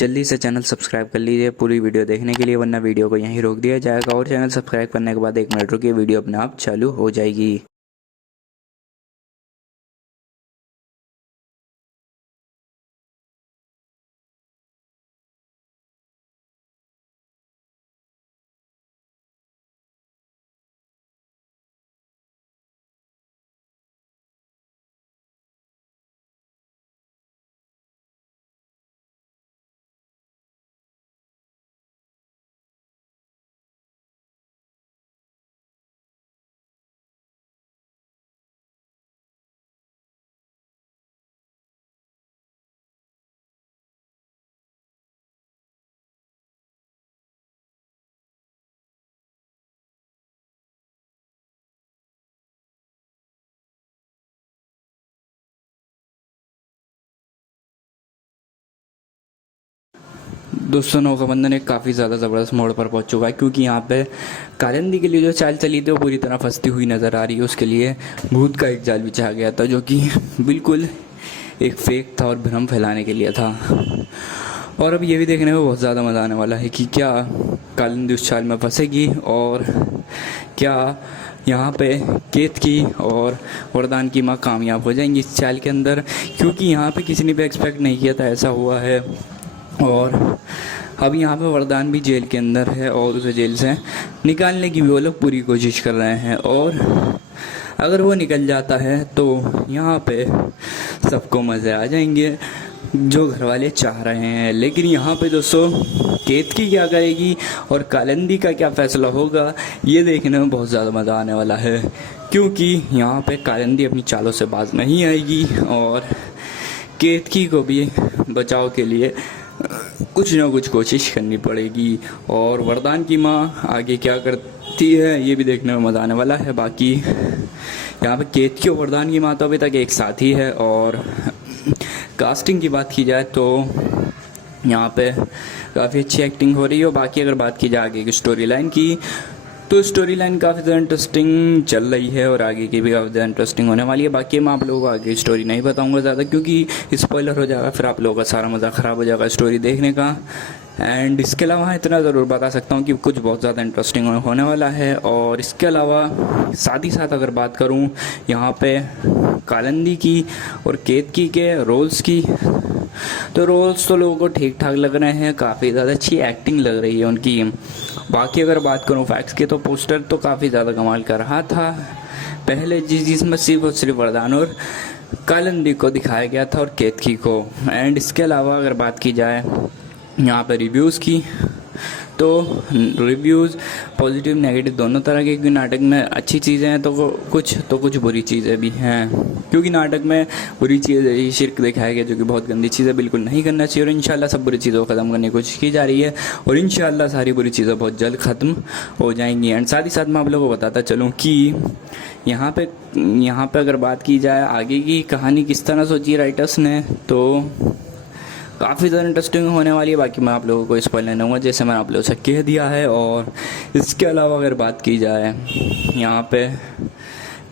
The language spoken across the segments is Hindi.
जल्दी से चैनल सब्सक्राइब कर लीजिए पूरी वीडियो देखने के लिए, वरना वीडियो को यहीं रोक दिया जाएगा और चैनल सब्सक्राइब करने के बाद 1 मिनट रुकिए, वीडियो अपने आप चालू हो जाएगी। दोस्तों, नौकाबंदन एक काफ़ी ज़्यादा ज़बरदस्त मोड़ पर पहुंच चुका है, क्योंकि यहाँ पे कालिंदी के लिए जो चाल चली थी वो पूरी तरह फंसती हुई नज़र आ रही है। उसके लिए भूत का एक जाल बिछा गया था, जो कि बिल्कुल एक फेक था और भ्रम फैलाने के लिए था। और अब ये भी देखने में बहुत ज़्यादा मज़ा आने वाला है कि क्या कालिंदी उस चाल में फंसेगी और क्या यहाँ पे केतकी और वरदान की माँ कामयाब हो जाएंगी इस चाल के अंदर, क्योंकि यहाँ पे किसी ने भी एक्सपेक्ट नहीं किया था ऐसा हुआ है। और अब यहाँ पे वरदान भी जेल के अंदर है और उसे जेल से निकालने की भी वो लोग पूरी कोशिश कर रहे हैं। और अगर वो निकल जाता है तो यहाँ पे सबको मज़े आ जाएंगे जो घर वाले चाह रहे हैं। लेकिन यहाँ पे दोस्तों, केतकी क्या करेगी और कालिंदी का क्या फ़ैसला होगा, ये देखने में बहुत ज़्यादा मज़ा आने वाला है, क्योंकि यहाँ पे कालिंदी अपनी चालों से बाज नहीं आएगी और केतकी को भी बचाव के लिए कुछ ना कुछ कोशिश करनी पड़ेगी। और वरदान की माँ आगे क्या करती है ये भी देखने में मज़ा आने वाला है। बाकी यहाँ पे केतकी और वरदान की माँ तो अभी तक एक साथ ही है। और कास्टिंग की बात की जाए तो यहाँ पे काफ़ी अच्छी एक्टिंग हो रही है। बाकी अगर बात की जाए आगे की स्टोरी लाइन की, तो स्टोरी लाइन काफ़ी ज़्यादा इंटरेस्टिंग चल रही है और आगे की भी काफ़ी ज़्यादा इंटरेस्टिंग होने वाली है। बाकी मैं आप लोगों को आगे स्टोरी नहीं बताऊंगा ज़्यादा, क्योंकि स्पॉइलर हो जाएगा, फिर आप लोगों का सारा मज़ा ख़राब हो जाएगा स्टोरी देखने का। एंड इसके अलावा इतना ज़रूर बता सकता हूँ कि कुछ बहुत ज़्यादा इंटरेस्टिंग होने वाला है। और इसके अलावा साथ ही साथ अगर बात करूँ यहाँ पे कालिंदी की और केतकी के रोल्स की, तो रोल्स तो लोगों को ठीक ठाक लग रहे हैं, काफ़ी ज़्यादा अच्छी एक्टिंग लग रही है उनकी। बाकी अगर बात करूँ फैक्ट्स की, तो पोस्टर तो काफ़ी ज़्यादा कमाल कर रहा था पहले, जिसमें सिर्फ और सिर्फ वरदान और कालिंदी को दिखाया गया था और केतकी को। एंड इसके अलावा अगर बात की जाए यहाँ पर रिव्यूज़ की, तो रिव्यूज़ पॉजिटिव नेगेटिव दोनों तरह के, क्योंकि नाटक में अच्छी चीज़ें हैं तो कुछ बुरी चीज़ें भी हैं, क्योंकि नाटक में बुरी चीज़ें शिर्क दिखाया गया, जो कि बहुत गंदी चीज़ें बिल्कुल नहीं करना चाहिए। और इंशाल्लाह सब बुरी चीज़ों को ख़त्म करने की कोशिश की जा रही है और इंशाल्लाह सारी बुरी चीज़ें बहुत जल्द ख़त्म हो जाएंगी। एंड साथ ही साथ मैं आप लोगों को बताता चलूँ कि यहाँ पे अगर बात की जाए आगे की कहानी किस तरह सोची राइटर्स ने, तो काफ़ी ज़्यादा इंटरेस्टिंग होने वाली है। बाकी मैं आप लोगों को स्पॉइल नहीं दूँगा, जैसे मैंने आप लोगों से कह दिया है। और इसके अलावा अगर बात की जाए यहाँ पे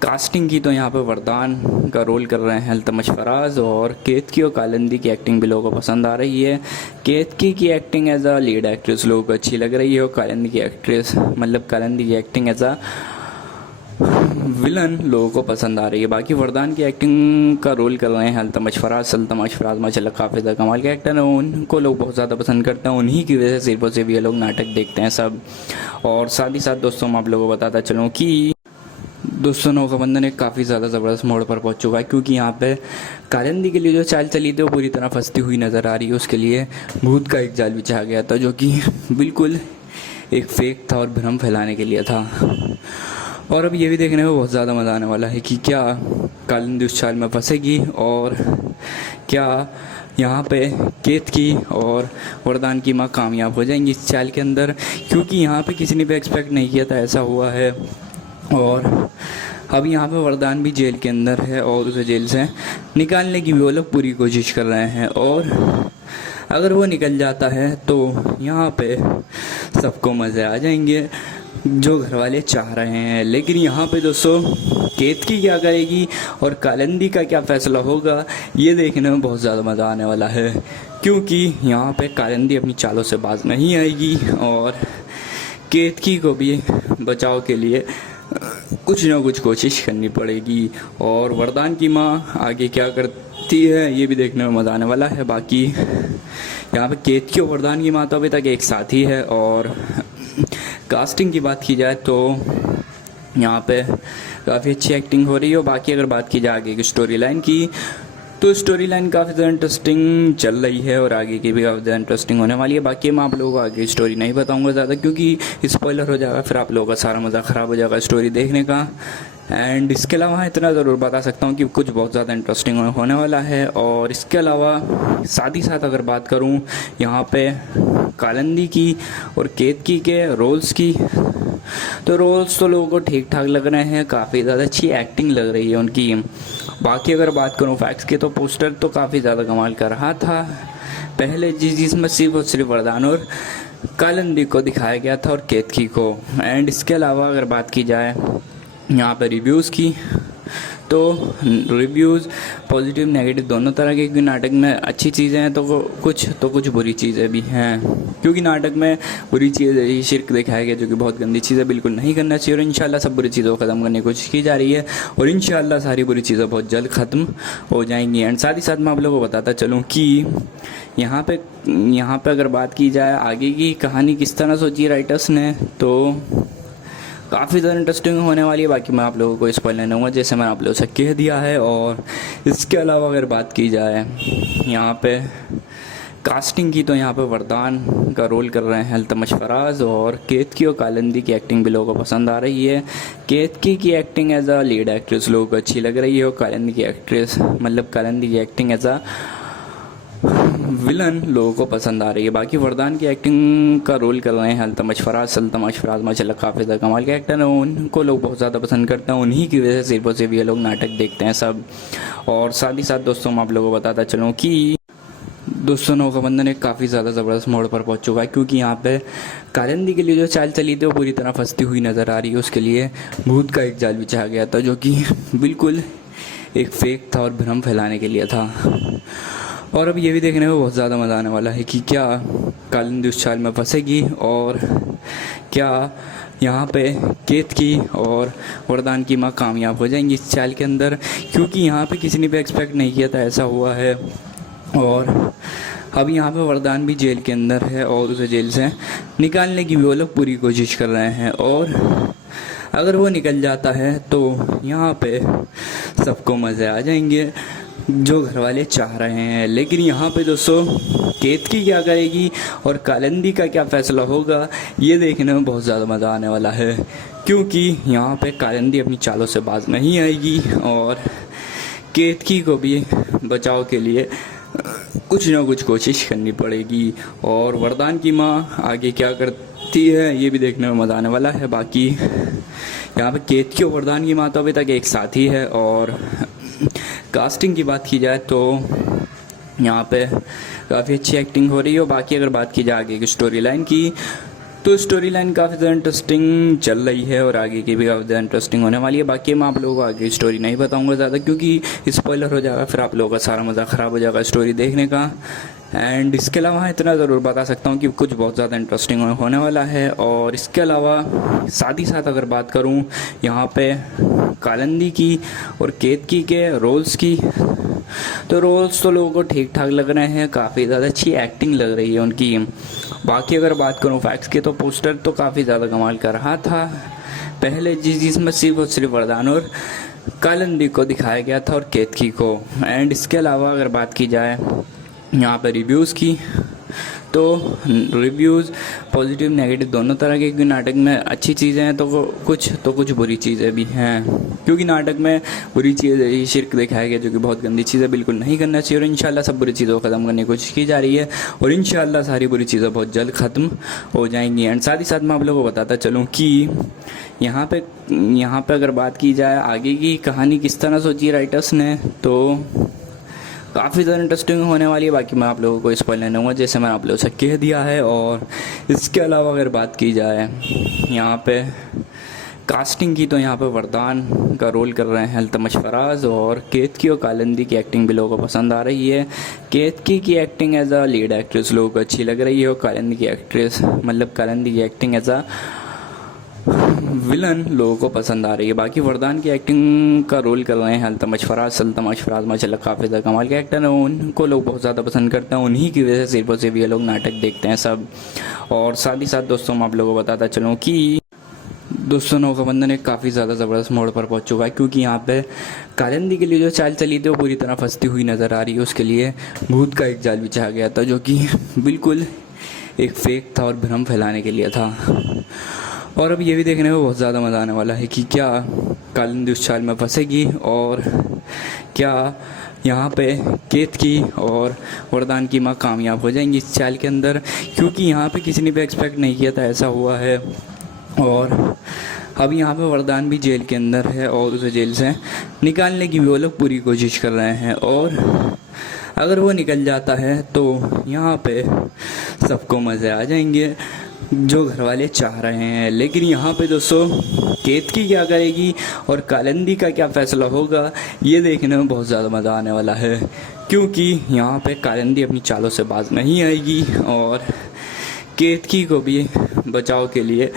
कास्टिंग की, तो यहाँ पे वरदान का रोल कर रहे हैं अल्तमश फराज, और केतकी और कालिंदी की एक्टिंग भी लोगों को पसंद आ रही है। केतकी की acting as a lead actress लोगों को अच्छी लग रही है, और कालिंदी की एक्टिंग एज अ विलन लोगों को पसंद आ रही है। बाकी वरदान की एक्टिंग का रोल कर रहे हैं अल्तमश फराज माशाल्लाह काफ़ी ज़्यादा कमाल के एक्टर हैं, उनको लोग बहुत ज़्यादा पसंद करते हैं, उन्हीं की वजह से सिर्फ और सिर्फ ये लोग नाटक देखते हैं सब। और साथ ही साथ दोस्तों मैं आप लोगों को बताता चलूँ कि दोस्तों, नौकाबंदन एक काफ़ी ज़्यादा ज़बरदस्त मोड़ पर पहुंच चुका है, क्योंकि यहाँ पे कालिंदी के लिए जो चाल चली थी वो पूरी तरह फंसती हुई नज़र आ रही है। उसके लिए भूत का एक जाल बिछा गया था, जो कि बिल्कुल एक फेक था और भ्रम फैलाने के लिए था। और अब ये भी देखने में बहुत ज़्यादा मज़ा आने वाला है कि क्या कालिंदी उस चाल में फंसेगी और क्या यहाँ पे केतकी और वरदान की माँ कामयाब हो जाएंगी इस चाल के अंदर, क्योंकि यहाँ पे किसी ने भी एक्सपेक्ट नहीं किया था ऐसा हुआ है। और अब यहाँ पे वरदान भी जेल के अंदर है और उसे जेल से निकालने की भी वो लोग पूरी कोशिश कर रहे हैं। और अगर वो निकल जाता है तो यहाँ पे सबको मज़े आ जाएंगे जो घर वाले चाह रहे हैं। लेकिन यहाँ पे दोस्तों केतकी क्या करेगी और कालिंदी का क्या फैसला होगा, ये देखने में बहुत ज़्यादा मज़ा आने वाला है, क्योंकि यहाँ पे कालिंदी अपनी चालों से बाज नहीं आएगी और केतकी को भी बचाव के लिए कुछ ना कुछ कोशिश करनी पड़ेगी। और वरदान की माँ आगे क्या करती है ये भी देखने में मज़ा आने वाला है। बाकी यहाँ पे केतकी और वरदान की माँ तो अभी तक एक साथ ही है। और कास्टिंग की बात की जाए तो यहाँ पे काफ़ी अच्छी एक्टिंग हो रही है। और बाकी अगर बात की जाए आगे की स्टोरी लाइन की, तो स्टोरी लाइन काफ़ी ज़्यादा इंटरेस्टिंग चल रही है और आगे की भी काफ़ी ज़्यादा इंटरेस्टिंग होने वाली है। बाकी मैं आप लोगों को आगे स्टोरी नहीं बताऊंगा ज़्यादा, क्योंकि स्पॉइलर हो जाएगा, फिर आप लोगों का सारा मज़ा ख़राब हो जाएगा स्टोरी देखने का। एंड इसके अलावा इतना ज़रूर बता सकता हूँ कि कुछ बहुत ज़्यादा इंटरेस्टिंग होने वाला है। और इसके अलावा साथ ही साथ अगर बात करूँ यहाँ पे कालिंदी की और केतकी के रोल्स की, तो रोल्स तो लोगों को ठीक ठाक लग रहे हैं, काफ़ी ज़्यादा अच्छी एक्टिंग लग रही है उनकी। बाकी अगर बात करूँ फैक्ट्स की, तो पोस्टर तो काफ़ी ज़्यादा कमाल कर रहा था पहले, जिसमें सिर्फ और सिर्फ वरदान और कालिंदी को दिखाया गया था और केतकी को। एंड इसके अलावा अगर बात की जाए यहाँ पर रिव्यूज़ की, तो रिव्यूज़ पॉजिटिव नेगेटिव दोनों तरह के, क्योंकि नाटक में अच्छी चीज़ें हैं तो कुछ बुरी चीज़ें भी हैं। क्योंकि नाटक में बुरी चीज़ें शिर्क दिखाया गया, जो कि बहुत गंदी चीज़ें बिल्कुल नहीं करना चाहिए। और इंशाल्लाह सब बुरी चीज़ों को ख़त्म करने की कोशिश की जा रही है और इंशाल्लाह सारी बुरी चीज़ें बहुत जल्द ख़त्म हो जाएंगी। एंड साथ ही साथ मैं आप लोगों को बताता चलूँ कि यहाँ पे अगर बात की जाए आगे की कहानी किस तरह सोची राइटर्स ने, तो काफ़ी ज़्यादा इंटरेस्टिंग होने वाली है। बाकी मैं आप लोगों को स्पॉइल नहीं दूँगा, जैसे मैंने आप लोगों से कह दिया है। और इसके अलावा अगर बात की जाए यहाँ पे कास्टिंग की, तो यहाँ पे वरदान का रोल कर रहे हैं अल्तमश फराज, और केतकी और कालिंदी की एक्टिंग भी लोगों को पसंद आ रही है। केतकी की acting as a lead actress लोगों को अच्छी लग रही है, और कालिंदी की एक्टिंग एज अ विलन लोगों को पसंद आ रही है। बाकी वरदान की एक्टिंग का रोल कर रहे हैं अल्तमश फराज माशाल्लाह काफ़ी ज़्यादा कमाल के एक्टर हैं, उनको लोग बहुत ज़्यादा पसंद करते हैं, उन्हीं की वजह से सिर्फ और सिर्फ ये लोग नाटक देखते हैं सब। और साथ ही साथ दोस्तों मैं आप लोगों को बताता चलूँ कि दोस्तों नौका बंधन एक काफ़ी ज़्यादा ज़बरदस्त मोड़ पर पहुंच चुका है, क्योंकि यहाँ पे कालिंदी के लिए जो चाल चली थी वो पूरी तरह फंसती हुई नज़र आ रही है। उसके लिए भूत का एक जाल बिछा गया था, जो कि बिल्कुल एक फेक था और भ्रम फैलाने के लिए था। और अब ये भी देखने में बहुत ज़्यादा मज़ा आने वाला है कि क्या कालिंदी उस चाल में फंसेगी और क्या यहाँ पे केतकी और वरदान की माँ कामयाब हो जाएंगी इस चाल के अंदर, क्योंकि यहाँ पे किसी ने भी एक्सपेक्ट नहीं किया था ऐसा हुआ है। और अब यहाँ पे वरदान भी जेल के अंदर है और उसे जेल से निकालने की भी वो लोग पूरी कोशिश कर रहे हैं। और अगर वो निकल जाता है तो यहाँ पे सबको मज़े आ जाएंगे, जो घर वाले चाह रहे हैं। लेकिन यहाँ पे दोस्तों केतकी क्या करेगी और कालिंदी का क्या फैसला होगा, ये देखने में बहुत ज़्यादा मज़ा आने वाला है, क्योंकि यहाँ पे कालिंदी अपनी चालों से बाज नहीं आएगी और केतकी को भी बचाव के लिए कुछ ना कुछ कोशिश करनी पड़ेगी। और वरदान की माँ आगे क्या करती है ये भी देखने में मज़ा आने वाला है। बाकी यहाँ पे केतकी और वरदान की माँ तो अभी तक एक साथ ही है। और कास्टिंग की बात की जाए तो यहाँ पे काफ़ी अच्छी एक्टिंग हो रही है। और बाकी अगर बात की जाए आगे की स्टोरी लाइन की, तो स्टोरी लाइन काफ़ी ज़्यादा इंटरेस्टिंग चल रही है और आगे की भी काफ़ी ज़्यादा इंटरेस्टिंग होने वाली है। बाकी मैं आप लोगों को आगे स्टोरी नहीं बताऊंगा ज़्यादा, क्योंकि स्पॉइलर हो जाएगा, फिर आप लोगों का सारा मज़ा ख़राब हो जाएगा स्टोरी देखने का। एंड इसके अलावा इतना ज़रूर बता सकता हूँ कि कुछ बहुत ज़्यादा इंटरेस्टिंग होने वाला है। और इसके अलावा साथ ही साथ अगर बात करूँ यहाँ पे कालिंदी की और केतकी के रोल्स की, तो रोल्स तो लोगों को ठीक ठाक लग रहे हैं, काफ़ी ज़्यादा अच्छी एक्टिंग लग रही है उनकी। बाकी अगर बात करूँ फैक्ट्स की, तो पोस्टर तो काफ़ी ज़्यादा कमाल कर रहा था पहले, जिसमें सिर्फ और सिर्फ वरदान और कालिंदी को दिखाया गया था और केतकी को। एंड इसके अलावा अगर बात की जाए यहाँ पर रिव्यूज़ की, तो रिव्यूज़ पॉजिटिव नेगेटिव दोनों तरह के, क्योंकि नाटक में अच्छी चीज़ें हैं तो कुछ बुरी चीज़ें भी हैं। क्योंकि नाटक में बुरी चीज़ें शिर्क दिखाया गया, जो कि बहुत गंदी चीज़ें बिल्कुल नहीं करना चाहिए। और इंशाल्लाह सब बुरी चीज़ों को ख़त्म करने की कोशिश की जा रही है और इंशाल्लाह सारी बुरी चीज़ें बहुत जल्द ख़त्म हो जाएंगी। एंड साथ ही साथ मैं आप लोगों को बताता चलूँ कि यहाँ पे अगर बात की जाए आगे की कहानी किस तरह सोची राइटर्स ने, तो काफ़ी ज़्यादा इंटरेस्टिंग होने वाली है। बाकी मैं आप लोगों को स्पॉइल नहीं दूंगा, जैसे मैंने आप लोगों से कह दिया है। और इसके अलावा अगर बात की जाए यहाँ पे कास्टिंग की, तो यहाँ पे वरदान का रोल कर रहे हैं अल्तमश फराज, और केतकी और कालिंदी की एक्टिंग भी लोगों को पसंद आ रही है। केतकी की acting as a lead actress लोगों को अच्छी लग रही है, और कालिंदी की कालिंदी की एक्टिंग एज अ विलन लोगों को पसंद आ रही है। बाकी वरदान की एक्टिंग का रोल कर रहे हैं अल्तमश फराज माशाल्लाह काफ़ी ज़्यादा कमाल के एक्टर हैं, उनको लोग बहुत ज़्यादा पसंद करते हैं। उन्हीं की वजह से सिर्फ और सिर्फ ये लोग नाटक देखते हैं सब। और साथ ही साथ दोस्तों मैं आप लोगों को बताता चलूँ कि दोस्तों नौ का बंधन एक काफ़ी ज़्यादा ज़बरदस्त मोड़ पर पहुंच चुका है, क्योंकि यहाँ पे कालिंदी के लिए जो चाल चली थी वो पूरी तरह फंसती हुई नज़र आ रही है। उसके लिए भूत का एक जाल बिछा गया था, जो कि बिल्कुल एक फेक था और भ्रम फैलाने के लिए था। और अब ये भी देखने में बहुत ज़्यादा मज़ा आने वाला है कि क्या कालिंदी उस चाल में फंसेगी, और क्या यहाँ पे केतकी और वरदान की माँ कामयाब हो जाएंगी इस चाल के अंदर, क्योंकि यहाँ पे किसी ने भी एक्सपेक्ट नहीं किया था ऐसा हुआ है। और अब यहाँ पे वरदान भी जेल के अंदर है, और उसे जेल से निकालने की भी वो लोग पूरी कोशिश कर रहे हैं। और अगर वो निकल जाता है तो यहाँ पे सबको मज़े आ जाएंगे, जो घर वाले चाह रहे हैं। लेकिन यहाँ पे दोस्तों केतकी क्या करेगी और कालिंदी का क्या फ़ैसला होगा, ये देखने में बहुत ज़्यादा मज़ा आने वाला है, क्योंकि यहाँ पे कालिंदी अपनी चालों से बाज नहीं आएगी, और केतकी को भी बचाव के लिए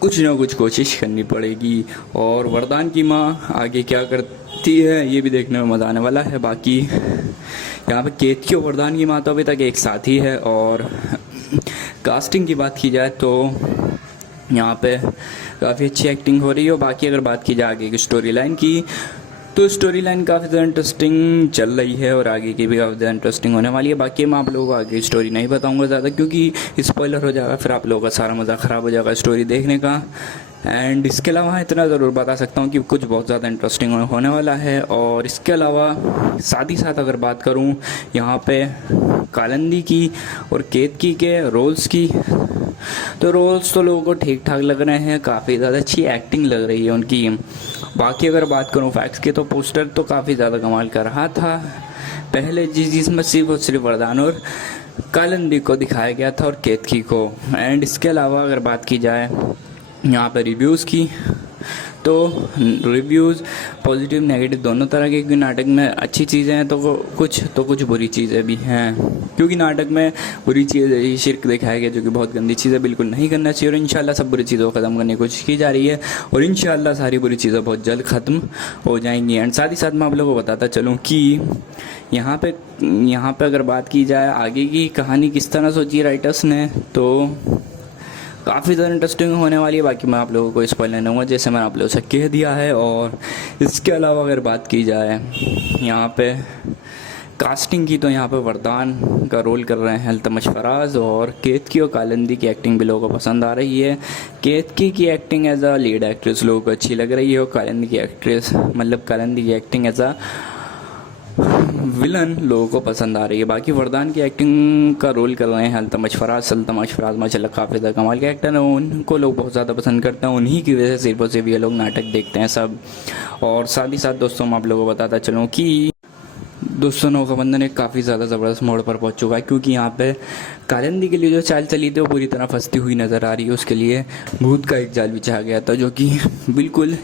कुछ ना कुछ कोशिश करनी पड़ेगी। और वरदान की माँ आगे क्या करती है ये भी देखने में मज़ा आने वाला है। बाकी यहाँ पे केतकी और वरदान की माँ तो अभी तक एक साथ ही है। और कास्टिंग की बात की जाए तो यहाँ पे काफ़ी अच्छी एक्टिंग हो रही है। बाकी अगर बात की जाए आगे की स्टोरी लाइन की, तो स्टोरी लाइन काफ़ी ज़्यादा इंटरेस्टिंग चल रही है, और आगे की भी काफ़ी ज़्यादा इंटरेस्टिंग होने वाली है। बाकी मैं आप लोगों को आगे की स्टोरी नहीं बताऊंगा ज़्यादा, क्योंकि स्पॉइलर हो जाएगा, फिर आप लोगों का सारा मज़ा ख़राब हो जाएगा स्टोरी देखने का। एंड इसके अलावा इतना ज़रूर बता सकता हूँ कि कुछ बहुत ज़्यादा इंटरेस्टिंग होने वाला है। और इसके अलावा साथ ही साथ अगर बात करूँ यहाँ पे कालिंदी की और केतकी के रोल्स की, तो रोल्स तो लोगों को ठीक ठाक लग रहे हैं, काफ़ी ज़्यादा अच्छी एक्टिंग लग रही है उनकी। बाकी अगर बात करूँ फैक्ट्स की, तो पोस्टर तो काफ़ी ज़्यादा कमाल कर रहा था पहले, जिसमें सिर्फ और सिर्फ वरदान और कालिंदी को दिखाया गया था और केतकी को। एंड इसके अलावा अगर बात की जाए यहाँ पर रिव्यूज़ की, तो रिव्यूज़ पॉजिटिव नेगेटिव दोनों तरह के, क्योंकि नाटक में अच्छी चीज़ें हैं तो कुछ बुरी चीज़ें भी हैं, क्योंकि नाटक में बुरी चीज़ें शिर्क दिखाया गया, जो कि बहुत गंदी चीज़ें बिल्कुल नहीं करना चाहिए। और इंशाल्लाह सब बुरी चीज़ों को ख़त्म करने की कोशिश की जा रही है, और इंशाल्लाह सारी बुरी चीज़ें बहुत जल्द ख़त्म हो जाएंगी। एंड साथ ही साथ मैं आप लोगों को बताता चलूँ कि यहाँ पे अगर बात की जाए आगे की कहानी किस तरह सोची राइटर्स ने, तो काफ़ी ज़्यादा इंटरेस्टिंग होने वाली है। बाकी मैं आप लोगों को स्पॉइल नहीं दूंगा, जैसे मैंने आप लोगों से कह दिया है। और इसके अलावा अगर बात की जाए यहाँ पे कास्टिंग की, तो यहाँ पे वरदान का रोल कर रहे हैं अल्तमश फराज, और केतकी और कालिंदी की एक्टिंग भी लोगों को पसंद आ रही है। केतकी की acting as a lead actress लोगों को अच्छी लग रही है, और कालिंदी की एक्टिंग एज अ विलन लोगों को पसंद आ रही है। बाकी वरदान की एक्टिंग का रोल कर रहे हैं अल्तमश फराज माशाल्लाह काफ़ी ज़्यादा कमाल के एक्टर हैं, उनको लोग बहुत ज़्यादा पसंद करते हैं। उन्हीं की वजह से सिर्फ और सिर्फ ये लोग नाटक देखते हैं सब। और साथ ही साथ दोस्तों मैं आप लोगों को बताता चलूँ कि दोस्तों नौ का बंधन एक काफ़ी ज़्यादा ज़बरदस्त मोड़ पर पहुंच चुका है, क्योंकि यहाँ पे कालिंदी के लिए जो चाल चली थी वो पूरी तरह फंसती हुई नज़र आ रही है। उसके लिए भूत का एक जाल बिछा गया था, जो कि बिल्कुल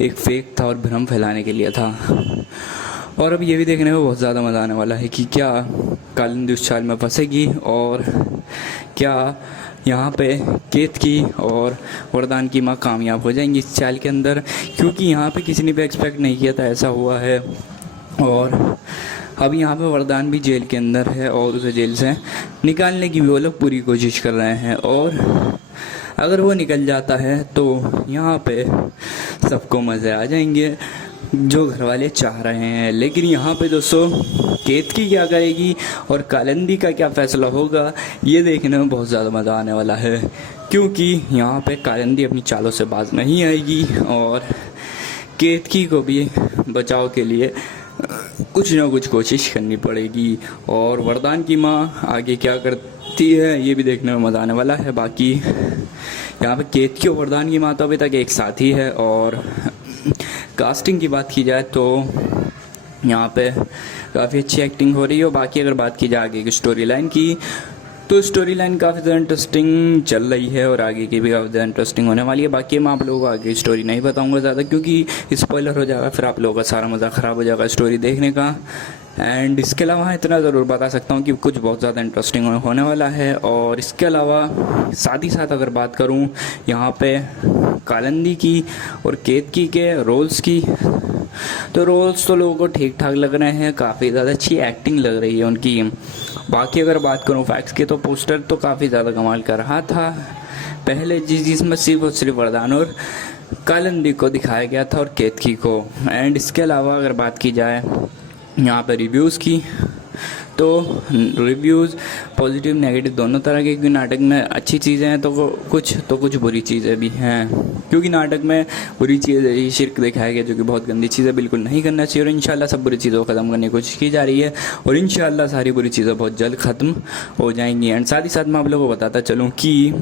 एक फेक था और भ्रम फैलाने के लिए था। और अब ये भी देखने में बहुत ज़्यादा मज़ा आने वाला है कि क्या कालिंदी उस चाल में फंसेगी, और क्या यहाँ पे केतकी और वरदान की माँ कामयाब हो जाएंगी इस चाल के अंदर, क्योंकि यहाँ पे किसी ने भी एक्सपेक्ट नहीं किया था ऐसा हुआ है। और अब यहाँ पे वरदान भी जेल के अंदर है, और उसे जेल से निकालने की भी वो लोग पूरी कोशिश कर रहे हैं। और अगर वो निकल जाता है तो यहाँ पे सबको मज़े आ जाएंगे, जो घर वाले चाह रहे हैं। लेकिन यहाँ पे दोस्तों केतकी क्या करेगी और कालिंदी का क्या फ़ैसला होगा, ये देखने में बहुत ज़्यादा मज़ा आने वाला है, क्योंकि यहाँ पे कालिंदी अपनी चालों से बाज नहीं आएगी, और केतकी को भी बचाव के लिए कुछ ना कुछ कोशिश करनी पड़ेगी। और वरदान की माँ आगे क्या करती है ये भी देखने में मज़ा आने वाला है। बाकी यहाँ पे केतकी और वरदान की माँ तो अभी तक एक साथ ही है। और कास्टिंग की बात की जाए तो यहाँ पे काफ़ी अच्छी एक्टिंग हो रही है। और बाकी अगर बात की जाए आगे की स्टोरी लाइन की, तो स्टोरी लाइन काफ़ी ज़्यादा इंटरेस्टिंग चल रही है और आगे की भी काफ़ी ज़्यादा इंटरेस्टिंग होने वाली है। बाकी मैं आप लोगों को आगे की स्टोरी नहीं बताऊंगा ज़्यादा, क्योंकि स्पॉइलर हो जाएगा, फिर आप लोगों का सारा मज़ा ख़राब हो जाएगा स्टोरी देखने का। एंड इसके अलावा इतना ज़रूर बता सकता हूँ कि कुछ बहुत ज़्यादा इंटरेस्टिंग होने वाला है। और इसके अलावा साथ ही साथ अगर बात करूँ यहाँ पे कालिंदी की और केतकी के रोल्स की, तो रोल्स तो लोगों को ठीक ठाक लग रहे हैं, काफ़ी ज़्यादा अच्छी एक्टिंग लग रही है उनकी। बाकी अगर बात करूँ फैक्ट्स की, तो पोस्टर तो काफ़ी ज़्यादा कमाल कर रहा था पहले, जिसमें सिर्फ और सिर्फ वरदान और कालिंदी को दिखाया गया था और केतकी को। एंड इसके अलावा अगर बात की जाए यहाँ पर रिव्यूज़ की, तो रिव्यूज़ पॉजिटिव नेगेटिव दोनों तरह के, क्योंकि नाटक में अच्छी चीज़ें हैं तो कुछ बुरी चीज़ें भी हैं। क्योंकि नाटक में बुरी चीज़ें शिर्क दिखाया गया, जो कि बहुत गंदी चीज़ें बिल्कुल नहीं करना चाहिए। और इंशाल्लाह सब बुरी चीज़ों को ख़त्म करने की कोशिश की जा रही है और इंशाल्लाह सारी बुरी चीज़ें बहुत जल्द ख़त्म हो जाएंगी। एंड साथ ही साथ मैं आप लोगों को बताता चलूँ कि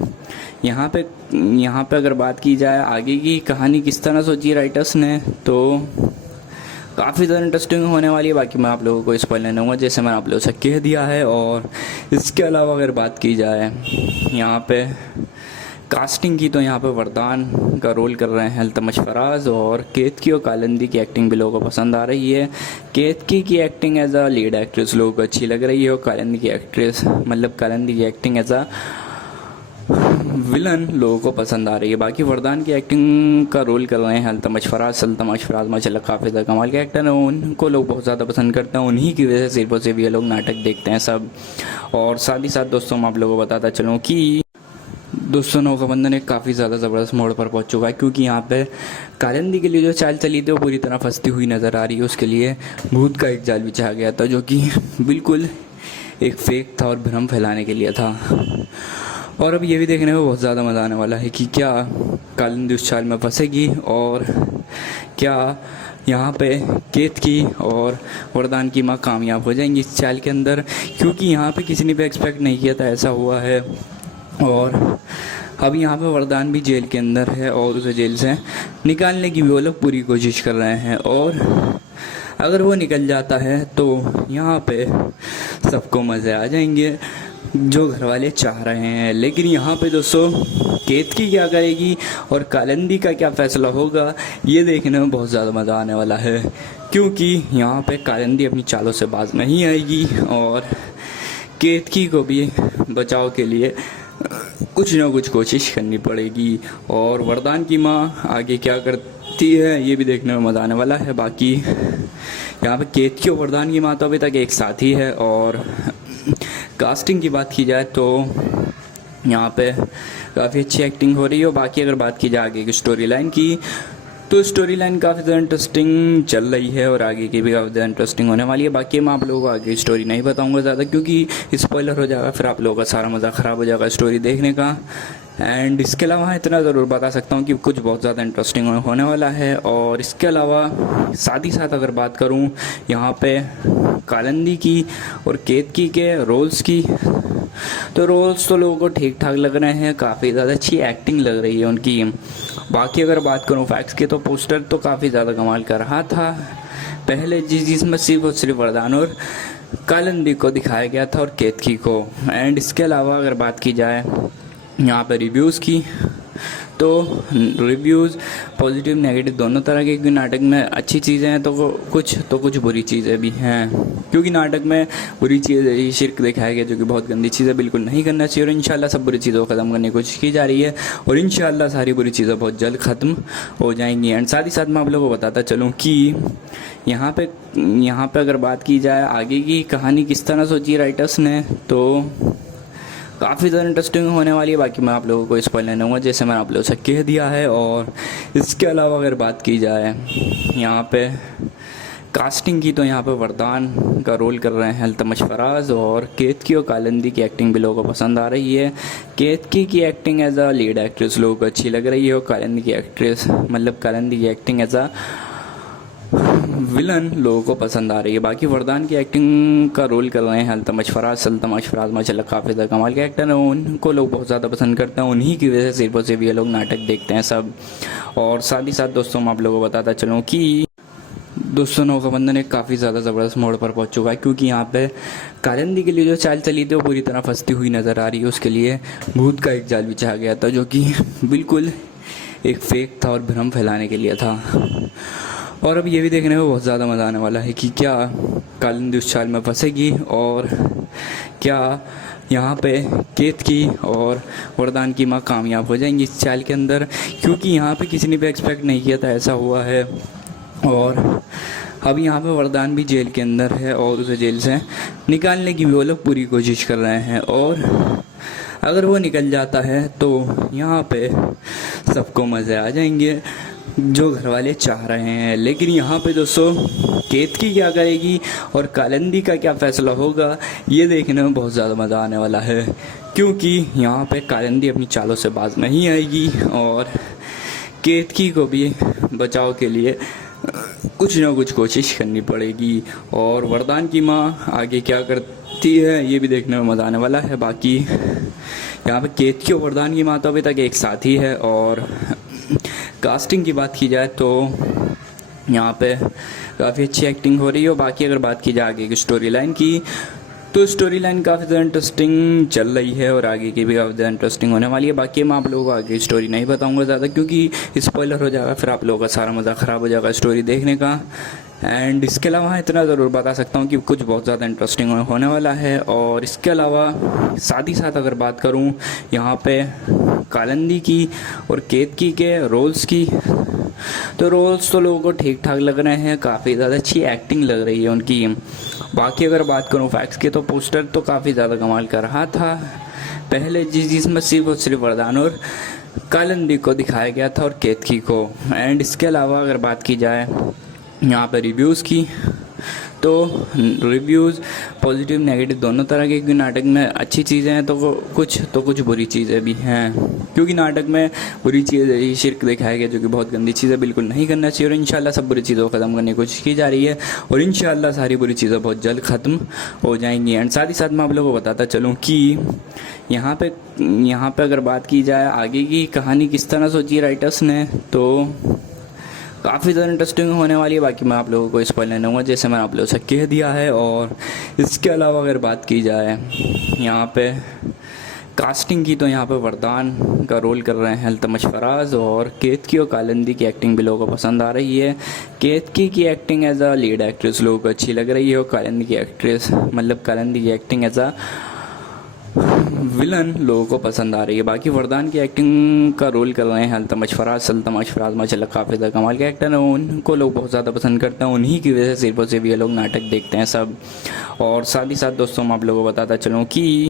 यहाँ पे अगर बात की जाए आगे की कहानी किस तरह सोची राइटर्स ने, तो काफ़ी ज़्यादा इंटरेस्टिंग होने वाली है। बाकी मैं आप लोगों को स्पॉइल नहीं दूँगा, जैसे मैंने आप लोगों से कह दिया है। और इसके अलावा अगर बात की जाए यहाँ पे कास्टिंग की, तो यहाँ पे वरदान का रोल कर रहे हैं अल्तमश फराज, और केतकी और कालिंदी की एक्टिंग भी लोगों को पसंद आ रही है। केतकी की acting as a lead actress लोगों को अच्छी लग रही है, और कालिंदी की एक्टिंग एज अ विलन लोगों को पसंद आ रही है। बाकी वरदान की एक्टिंग का रोल कर रहे हैं अल्तमश फराज माशाल्लाह काफ़ी ज़्यादा कमाल के एक्टर हैं, उनको लोग बहुत ज़्यादा पसंद करते हैं, उन्हीं की वजह से सिर्फ और सिर्फ ये लोग नाटक देखते हैं सब। और साथ ही साथ दोस्तों मैं आप लोगों को बताता चलूँ कि दोस्तों नौका बंधन एक काफ़ी ज़्यादा ज़बरदस्त मोड़ पर पहुंच चुका है, क्योंकि यहाँ पे कालिंदी के लिए जो चाल चली थी वो पूरी तरह फंसती हुई नज़र आ रही है। उसके लिए भूत का एक जाल बिछा गया था, जो कि बिल्कुल एक फेक था और भ्रम फैलाने के लिए था। और अब ये भी देखने में बहुत ज़्यादा मज़ा आने वाला है कि क्या कालिंदी उस चाल में फंसेगी और क्या यहाँ पे केतकी और वरदान की माँ कामयाब हो जाएंगी इस चाल के अंदर, क्योंकि यहाँ पे किसी ने भी एक्सपेक्ट नहीं किया था ऐसा हुआ है। और अब यहाँ पे वरदान भी जेल के अंदर है और उसे जेल से निकालने की भी वो लोग पूरी कोशिश कर रहे हैं। और अगर वो निकल जाता है तो यहाँ पे सबको मज़े आ जाएंगे, जो घर वाले चाह रहे हैं। लेकिन यहाँ पे दोस्तों केतकी क्या करेगी और कालिंदी का क्या फ़ैसला होगा, ये देखने में बहुत ज़्यादा मज़ा आने वाला है, क्योंकि यहाँ पे कालिंदी अपनी चालों से बाज नहीं आएगी और केतकी को भी बचाव के लिए कुछ ना कुछ कोशिश करनी पड़ेगी। और वरदान की माँ आगे क्या करती है ये भी देखने में मज़ा आने वाला है। बाकी यहाँ पे केतकी और वरदान की माँ तो अभी तक एक साथ ही है। और कास्टिंग की बात की जाए तो यहाँ पे काफ़ी अच्छी एक्टिंग हो रही है। और बाकी अगर बात की जाए आगे की स्टोरी लाइन की, तो स्टोरी लाइन काफ़ी ज़्यादा इंटरेस्टिंग चल रही है और आगे की भी काफ़ी ज़्यादा इंटरेस्टिंग होने वाली है। बाकी मैं आप लोगों को आगे स्टोरी नहीं बताऊंगा ज़्यादा, क्योंकि स्पॉइलर हो जाएगा, फिर आप लोगों का सारा मज़ा ख़राब हो जाएगा स्टोरी देखने का। एंड इसके अलावा इतना ज़रूर बता सकता हूँ कि कुछ बहुत ज़्यादा इंटरेस्टिंग होने वाला है। और इसके अलावा साथ ही साथ अगर बात करूँ यहाँ पे कालिंदी की और केतकी के रोल्स की, तो रोल्स तो लोगों को ठीक ठाक लग रहे हैं, काफ़ी ज़्यादा अच्छी एक्टिंग लग रही है उनकी। बाकी अगर बात करूँ फैक्ट्स की, तो पोस्टर तो काफ़ी ज़्यादा कमाल कर रहा था पहले, जिसमें सिर्फ और सिर्फ वरदान और कालिंदी को दिखाया गया था और केतकी को। एंड इसके अलावा अगर बात की जाए यहाँ पर रिव्यूज़ की, तो रिव्यूज़ पॉजिटिव नेगेटिव दोनों तरह के, क्योंकि नाटक में अच्छी चीज़ें हैं तो कुछ बुरी चीज़ें भी हैं। क्योंकि नाटक में बुरी चीज़ें शिर्क दिखाया गया, जो कि बहुत गंदी चीज़ें बिल्कुल नहीं करना चाहिए। और इंशाल्लाह सब बुरी चीज़ों को ख़त्म करने की कोशिश की जा रही है और इंशाल्लाह सारी बुरी चीज़ें बहुत जल्द ख़त्म हो जाएंगी। एंड साथ ही साथ मैं आप लोगों को बताता चलूँ कि यहाँ पे अगर बात की जाए आगे की कहानी किस तरह सोची राइटर्स ने, तो काफ़ी ज़्यादा इंटरेस्टिंग होने वाली है। बाकी मैं आप लोगों को स्पॉइल नहीं दूँगा, जैसे मैंने आप लोगों से कह दिया है। और इसके अलावा अगर बात की जाए यहाँ पे कास्टिंग की, तो यहाँ पे वरदान का रोल कर रहे हैं अल्तमश फराज, और केतकी और कालिंदी की एक्टिंग भी लोगों को पसंद आ रही है। केतकी की acting as a lead actress लोगों को अच्छी लग रही है, और कालिंदी की एक्टिंग एज अ विलन लोगों को पसंद आ रही है। बाकी वरदान की एक्टिंग का रोल कर रहे हैं अल्तमश फराज माशाल्लाह काफ़ी ज़्यादा कमाल के एक्टर हैं, उनको लोग बहुत ज़्यादा पसंद करते हैं, उन्हीं की वजह से सिर्फ और सिर्फ ये लोग नाटक देखते हैं सब। और साथ ही साथ दोस्तों मैं आप लोगों को बताता चलूँ कि दोस्तों नौकाबंदन एक काफ़ी ज़्यादा ज़बरदस्त मोड़ पर पहुंच चुका है क्योंकि यहाँ पे कालिंदी के लिए जो चाल चली थी वो पूरी तरह फंसती हुई नज़र आ रही है। उसके लिए भूत का एक जाल बिछा गया था जो कि बिल्कुल एक फेक था और भ्रम फैलाने के लिए था। और अब ये भी देखने में बहुत ज़्यादा मज़ा आने वाला है कि क्या कालिंदी उस चाल में फंसेगी और क्या यहाँ पे केतकी और वरदान की माँ कामयाब हो जाएंगी इस चाल के अंदर, क्योंकि यहाँ पे किसी ने भी एक्सपेक्ट नहीं किया था ऐसा हुआ है। और अब यहाँ पे वरदान भी जेल के अंदर है और उसे जेल से निकालने की भी वो लोग पूरी कोशिश कर रहे हैं। और अगर वो निकल जाता है तो यहाँ पे सबको मज़े आ जाएंगे जो घर वाले चाह रहे हैं। लेकिन यहाँ पे दोस्तों केतकी क्या करेगी और कालिंदी का क्या फ़ैसला होगा ये देखने में बहुत ज़्यादा मज़ा आने वाला है, क्योंकि यहाँ पे कालिंदी अपनी चालों से बाज नहीं आएगी और केतकी को भी बचाव के लिए कुछ ना कुछ कोशिश करनी पड़ेगी। और वरदान की माँ आगे क्या करती है ये भी देखने में मज़ा आने वाला है। बाकी यहाँ पे केतकी और वरदान की माँ तो अभी तक एक साथ ही है। और कास्टिंग की बात की जाए तो यहाँ पे काफ़ी अच्छी एक्टिंग हो रही है। बाकी अगर बात की जाए आगे की स्टोरी लाइन की तो स्टोरी लाइन काफ़ी ज़्यादा इंटरेस्टिंग चल रही है और आगे की भी काफ़ी ज़्यादा इंटरेस्टिंग होने वाली है। बाकी मैं आप लोगों को आगे स्टोरी नहीं बताऊंगा ज़्यादा क्योंकि स्पॉइलर हो जाएगा, फिर आप लोगों का सारा मज़ा ख़राब हो जाएगा स्टोरी देखने का। एंड इसके अलावा इतना ज़रूर बता सकता हूँ कि कुछ बहुत ज़्यादा इंटरेस्टिंग होने वाला है। और इसके अलावा साथ ही साथ अगर बात करूँ यहाँ पे कालिंदी की और केतकी के रोल्स की, तो रोल्स तो लोगों को ठीक ठाक लग रहे हैं, काफ़ी ज़्यादा अच्छी एक्टिंग लग रही है उनकी। बाकी अगर बात करूँ फैक्ट्स की तो पोस्टर तो काफ़ी ज़्यादा कमाल कर रहा था पहले, जिसमें सिर्फ और सिर्फ वरदान और कालिंदी को दिखाया गया था और केतकी को। एंड इसके अलावा अगर बात की जाए यहाँ पर रिव्यूज़ की तो रिव्यूज़ पॉजिटिव नेगेटिव दोनों तरह के, क्योंकि नाटक में अच्छी चीज़ें हैं तो कुछ बुरी चीज़ें भी हैं। क्योंकि नाटक में बुरी चीज़ें शिर्क दिखाया गया जो कि बहुत गंदी चीज़ें बिल्कुल नहीं करना चाहिए। और इंशाल्लाह सब बुरी चीज़ों को ख़त्म करने की कोशिश की जा रही है और इंशाल्लाह सारी बुरी चीज़ें बहुत जल्द ख़त्म हो जाएंगी। एंड साथ ही साथ मैं आप लोगों को बताता चलूँ कि यहाँ पे अगर बात की जाए आगे की कहानी किस तरह सोची राइटर्स ने, तो काफ़ी ज़्यादा इंटरेस्टिंग होने वाली है। बाकी मैं आप लोगों को स्पॉइल नहीं दूँगा जैसे मैंने आप लोगों से कह दिया है। और इसके अलावा अगर बात की जाए यहाँ पे कास्टिंग की तो यहाँ पे वरदान का रोल कर रहे हैं अल्तमश फराज और केतकी और कालिंदी की एक्टिंग भी लोगों को पसंद आ रही है। केतकी की acting as a lead actress लोगों को अच्छी लग रही है और कालिंदी की एक्टिंग एज अ विलन लोगों को पसंद आ रही है। बाकी वरदान की एक्टिंग का रोल कर रहे हैं अल्तमश फराज माशाल्लाह काफ़ी ज़्यादा कमाल के एक्टर हैं, उनको लोग बहुत ज़्यादा पसंद करते हैं, उन्हीं की वजह से सिर्फ और सिर्फ ये लोग नाटक देखते हैं सब। और साथ ही साथ दोस्तों मैं आप लोगों को बताता चलूँ कि